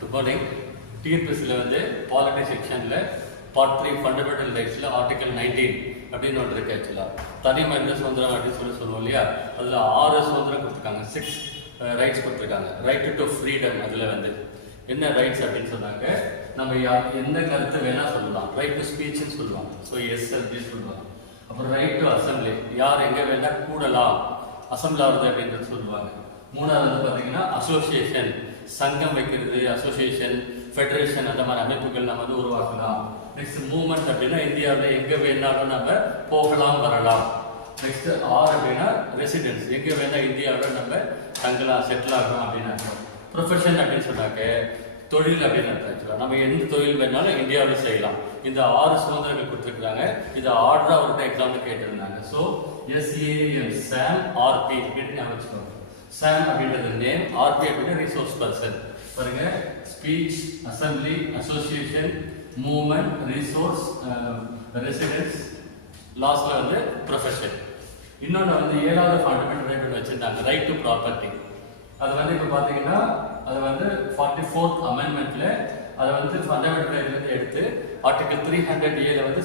Good morning. TNPSC வந்து polity செக்ஷன்ல part 3 fundamental ரைட்ஸ்ல article 19 அப்படின்னு ஒன்று இருக்கு. ஆக்சுவலா தனி மனித சுதந்திரம் அப்படின்னு சொல்லுவோம் இல்லையா, அதுல 6 சுதந்திரம் கொடுத்துருக்காங்க, 6 ரைட்ஸ் கொடுத்துருக்காங்க. ரைட் டு ஃப்ரீடம், அதுல வந்து என்ன ரைட்ஸ் அப்படின்னு சொன்னாங்க, நம்ம எந்த கருத்தை வேணா சொல்லலாம். ரைட் டு ஸ்பீச்னு சொல்லுவாங்க, ஸோ எஸ் அப்படின்னு சொல்லுவாங்க. அப்புறம் ரைட் டு அசம்பிளி, யார் எங்க வேணா கூடலாம், அசம்பிள் ஆகுது அப்படின்றது சொல்லுவாங்க. மூணாவது வந்து பார்த்தீங்கன்னா அசோசியேஷன், சங்கம் வைக்கிறது, அசோசியேஷன், ஃபெடரேஷன், அந்த மாதிரி அமைப்புகள் நம்ம வந்து உருவாக்கலாம். நெக்ஸ்ட் மூவ்மெண்ட் அப்படின்னா இந்தியாவில் எங்கே வேணாலும் நம்ம போகலாம் வரலாம். நெக்ஸ்ட் ஆர் அப்படின்னா ரெசிடென்ஸ், எங்கே வேணா இந்தியாவில் நம்ம தங்கலாம், செட்டில் ஆகலாம் அப்படின்னு அர்த்தம். ப்ரொஃபஷன் அப்படின்னு சொன்னாக்க தொழில் அப்படின்னு அர்த்தம். நம்ம எந்த தொழில் வேணாலும் இந்தியாவில் செய்யலாம். இந்த 6 சுதந்திரங்கள் கொடுத்துருக்காங்க. இதை ஆர்டராக அவர்கிட்ட எக்ஸாம்பிள் கேட்டிருந்தாங்க. ஸோ SAM, சாம் ஆர்பி அப்படின்னு ஞாபகம் வச்சுக்கோங்க. சாம் அப்படின்றது நேம், ஆர்பி அப்படின்னா ரிசோர்ஸ் பர்சன். பாருங்க, speech, assembly, association, movement, resource, residence, லாஸ்ட்ல வந்து ப்ரொஃபஷன். இன்னொன்று வந்து 7வது ஃபண்டமெண்டல் ரைட் வச்சிருந்தாங்க, ரைட் டு ப்ராப்பர்ட்டி. அது வந்து இப்போ பார்த்தீங்கன்னா அது வந்து 44th அமெண்ட்மெண்ட்ல அதை வந்து ஃபண்டமெண்டல் ரைட்லேருந்து எடுத்து ஆர்டிகல் 300A வந்து